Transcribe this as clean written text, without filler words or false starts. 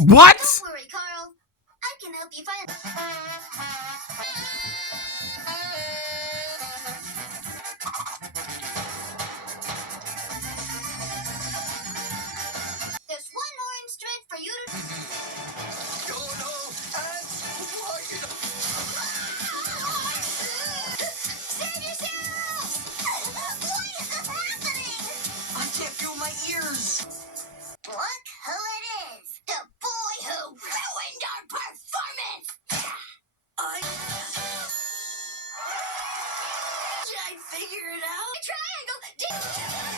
What? Don't worry, Carl. I can help you find. There's one orange thread for you to. Oh no! Ants! Why did Save yourself! What is happening? I can't feel my ears? Look who it is! The boy who ruined our performance! Did I figure it out? Triangle!